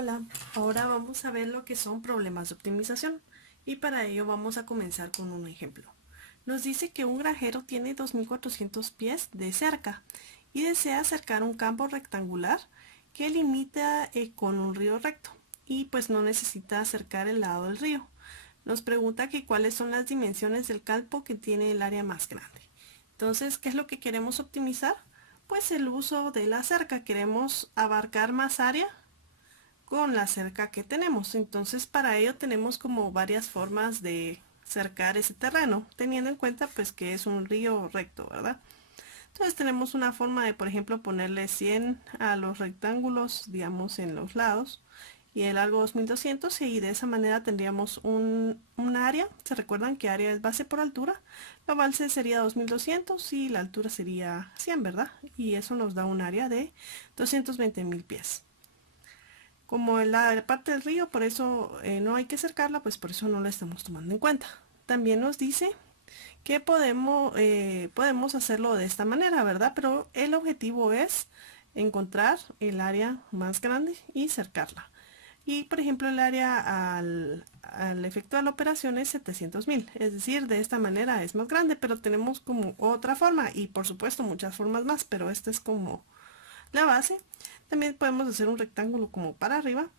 Hola, ahora vamos a ver lo que son problemas de optimización y para ello vamos a comenzar con un ejemplo. Nos dice que un granjero tiene 2400 pies de cerca y desea cercar un campo rectangular que limita con un río recto y pues no necesita cercar el lado del río. Nos pregunta que cuáles son las dimensiones del campo que tiene el área más grande. Entonces, ¿qué es lo que queremos optimizar? Pues el uso de la cerca. Queremos abarcar más área con la cerca que tenemos. Entonces para ello tenemos como varias formas de cercar ese terreno, teniendo en cuenta pues que es un río recto, ¿verdad? Entonces tenemos una forma de, por ejemplo, ponerle 100 a los rectángulos, digamos, en los lados y el largo 2200 y de esa manera tendríamos un área. ¿Se recuerdan que área es base por altura? La base sería 2200 y la altura sería 100, ¿verdad? Y eso nos da un área de 220.000 pies. Como en la parte del río, por eso no hay que cercarla, pues por eso no la estamos tomando en cuenta. También nos dice que podemos hacerlo de esta manera, ¿verdad? Pero el objetivo es encontrar el área más grande y cercarla. Y por ejemplo el área al efectuar la operación es 700.000, es decir, de esta manera es más grande, pero tenemos como otra forma y por supuesto muchas formas más, pero esta es como la base. También podemos hacer un rectángulo como para arriba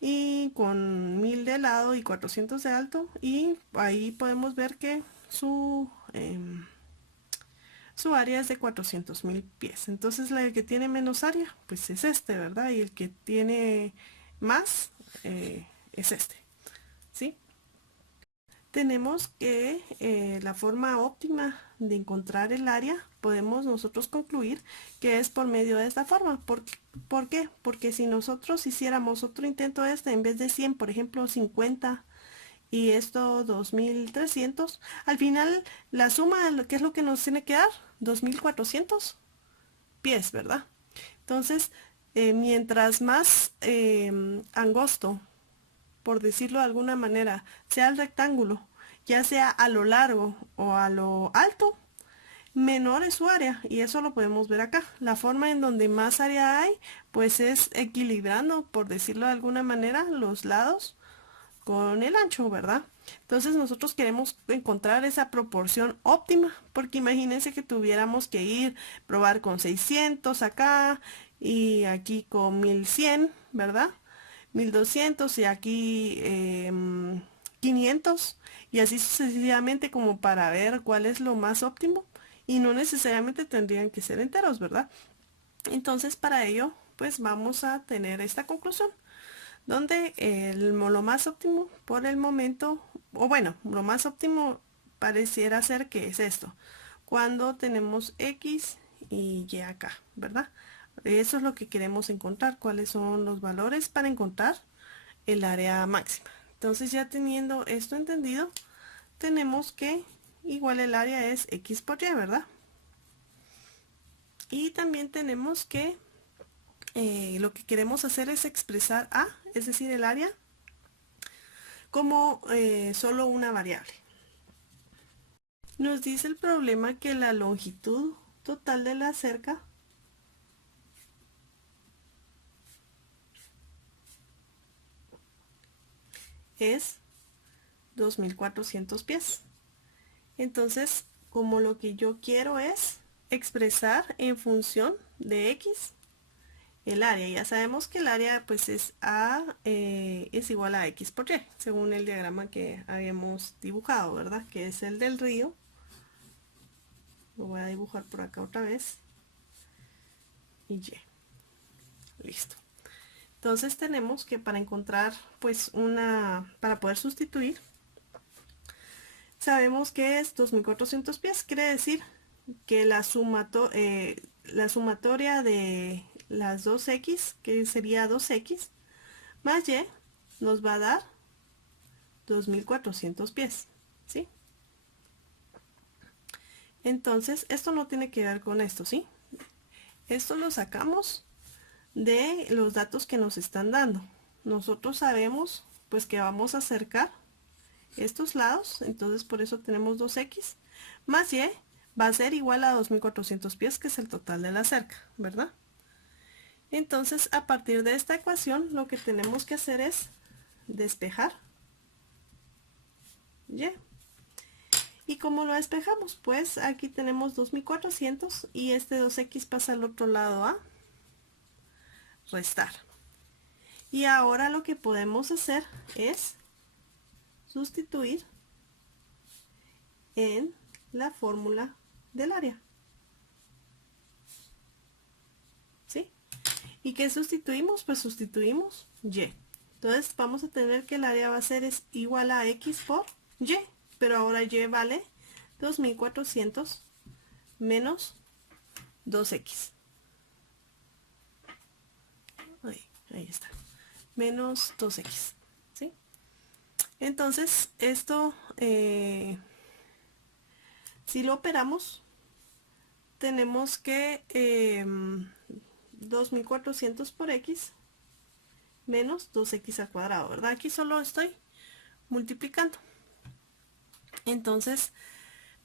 y con 1000 de lado y 400 de alto, y ahí podemos ver que su área es de 400.000 pies. Entonces el que tiene menos área pues es este, ¿verdad? Y el que tiene más es este, ¿sí? Tenemos que la forma óptima de encontrar el área, podemos nosotros concluir que es por medio de esta forma. ¿Por qué? Porque si nosotros hiciéramos otro intento en vez de 100, por ejemplo 50 y esto 2300, al final la suma, ¿qué es lo que nos tiene que dar? 2400 pies, ¿verdad? Entonces, mientras más angosto, por decirlo de alguna manera, sea el rectángulo, ya sea a lo largo o a lo alto, menor es su área, y eso lo podemos ver acá. La forma en donde más área hay, pues es equilibrando, por decirlo de alguna manera, los lados con el ancho, ¿verdad? Entonces nosotros queremos encontrar esa proporción óptima, porque imagínense que tuviéramos que probar con 600 acá y aquí con 1100, ¿verdad? 1200 y aquí 500 y así sucesivamente, como para ver cuál es lo más óptimo, y no necesariamente tendrían que ser enteros, ¿verdad? Entonces para ello pues vamos a tener esta conclusión donde lo más óptimo por el momento, o bueno, lo más óptimo pareciera ser que es esto, cuando tenemos X y Y acá, ¿verdad? Eso es lo que queremos encontrar, cuáles son los valores para encontrar el área máxima. Entonces, ya teniendo esto entendido, tenemos que igual el área es X por Y, ¿verdad? Y también tenemos que lo que queremos hacer es expresar A, es decir, el área, como solo una variable. Nos dice el problema que la longitud total de la cerca es 2400 pies. Entonces, como lo que yo quiero es expresar en función de X el área, ya sabemos que el área pues es es igual a X por Y, según el diagrama que habíamos dibujado, ¿verdad? Que es el del río. Lo voy a dibujar por acá otra vez. Y Y. Listo. Entonces tenemos que para encontrar pues para poder sustituir, sabemos que es 2400 pies, quiere decir que la sumatoria de las dos X, que sería 2X, más Y, nos va a dar 2400 pies, ¿sí? Entonces, esto no tiene que ver con esto, ¿sí? Esto lo sacamos de los datos que nos están dando. Nosotros sabemos pues que vamos a acercar estos lados, entonces por eso tenemos 2X más Y va a ser igual a 2400 pies, que es el total de la cerca, ¿verdad? Entonces, a partir de esta ecuación, lo que tenemos que hacer es despejar y. ¿Y cómo lo despejamos? Pues aquí tenemos 2400 y este 2x pasa al otro lado a restar. Y ahora lo que podemos hacer es sustituir en la fórmula del área. ¿Sí? ¿Y qué sustituimos? Pues sustituimos y. Entonces vamos a tener que el área va a ser igual a x por y. Pero ahora y vale 2400 menos 2x. Ahí está. Menos 2x. ¿Sí? Entonces, esto, si lo operamos, tenemos que 2400 por x menos 2x al cuadrado, ¿verdad? Aquí solo estoy multiplicando. Entonces,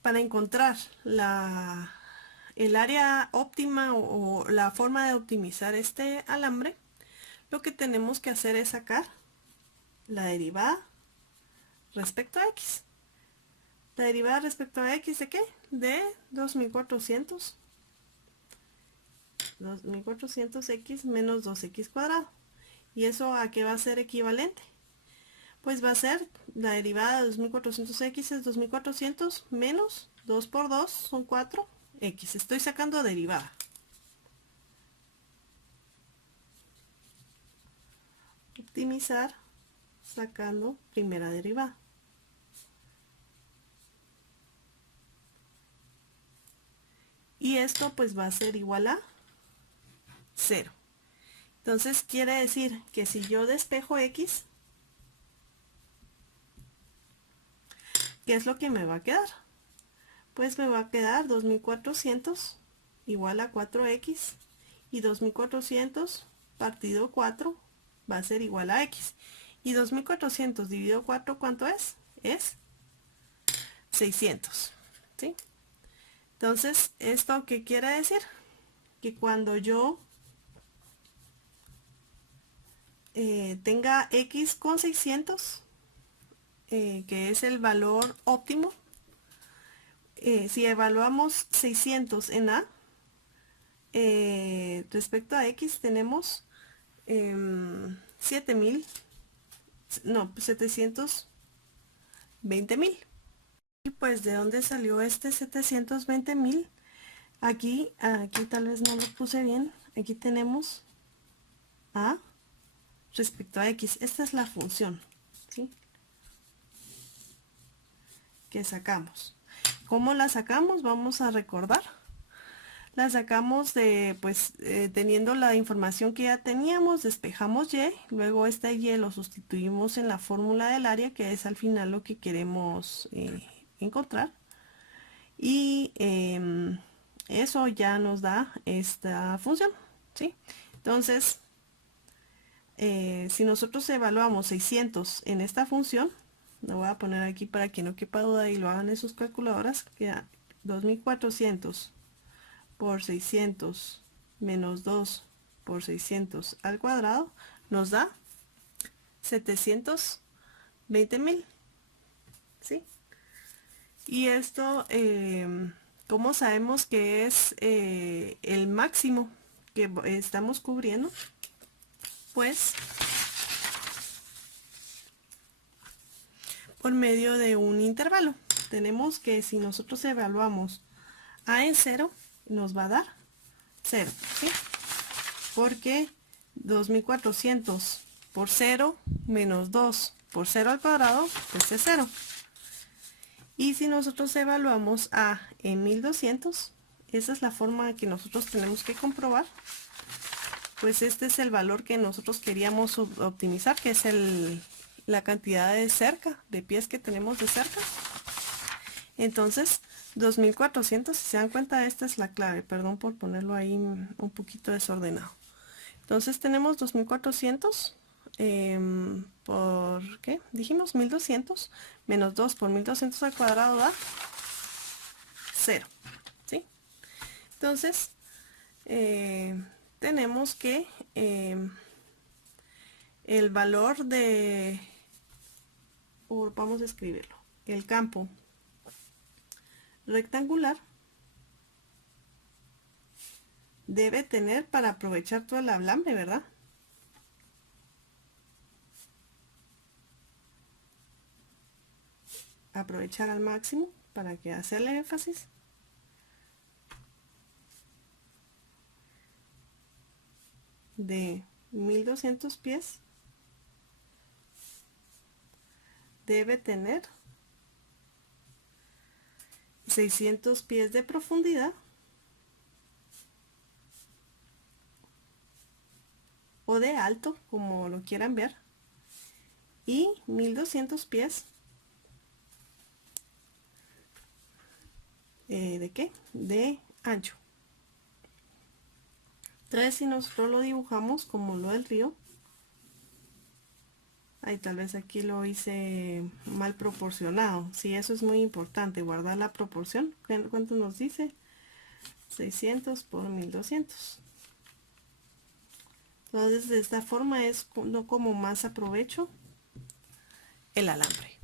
para encontrar el área óptima o la forma de optimizar este alambre, lo que tenemos que hacer es sacar la derivada respecto a x. ¿La derivada respecto a x de qué? De 2400. 2400x menos 2x cuadrado. ¿Y eso a qué va a ser equivalente? Pues va a ser la derivada de 2400x es 2400 menos 2 por 2 son 4x. Estoy sacando derivada. Optimizar sacando primera derivada. Y esto pues va a ser igual a 0. Entonces quiere decir que si yo despejo x, ¿qué es lo que me va a quedar? Pues me va a quedar 2400 igual a 4x y 2400 partido 4 va a ser igual a x. Y 2400 dividido 4, ¿cuánto es? Es 600. ¿Sí? Entonces, ¿esto qué quiere decir? Que cuando yo tenga x con 600, que es el valor óptimo, si evaluamos 600 en A, respecto a X tenemos 720.000. Y pues, ¿de dónde salió este 720.000? Aquí tal vez no lo puse bien. Aquí tenemos A respecto a X. Esta es la función, ¿sí?, que sacamos. ¿Cómo la sacamos? Vamos a recordar. La sacamos de, pues, teniendo la información que ya teníamos, despejamos y, luego esta y lo sustituimos en la fórmula del área, que es al final lo que queremos encontrar. Y eso ya nos da esta función, ¿sí? Entonces, si nosotros evaluamos 600 en esta función, lo voy a poner aquí para que no quepa duda y lo hagan en sus calculadoras, queda 2400 por 600 menos 2 por 600 al cuadrado, nos da 720.000, ¿sí? Y esto, ¿cómo sabemos que es el máximo que estamos cubriendo? Pues por medio de un intervalo. Tenemos que si nosotros evaluamos A en 0, nos va a dar 0, ¿sí? Porque 2400 por 0 menos 2 por 0 al cuadrado, pues es 0. Y si nosotros evaluamos A en 1200, esa es la forma que nosotros tenemos que comprobar. Pues este es el valor que nosotros queríamos optimizar, que es la cantidad de cerca, de pies que tenemos de cerca. Entonces, 2400, si se dan cuenta, esta es la clave. Perdón por ponerlo ahí un poquito desordenado. Entonces tenemos 2400 por, ¿qué? Dijimos 1200 menos 2 por 1200 al cuadrado da 0, ¿sí? Entonces, tenemos que el valor de, o vamos a escribirlo, el campo rectangular debe tener, para aprovechar todo el alambre, ¿verdad? Aprovechar al máximo para que hacerle énfasis. De 1200 pies debe tener 600 pies de profundidad o de alto, como lo quieran ver, y 1200 pies ¿de qué? De ancho. Entonces, si nosotros lo dibujamos como lo del río, ahí tal vez aquí lo hice mal proporcionado. Sí, eso es muy importante, guardar la proporción. ¿Cuánto nos dice? 600 por 1200. Entonces, de esta forma es como más aprovecho el alambre.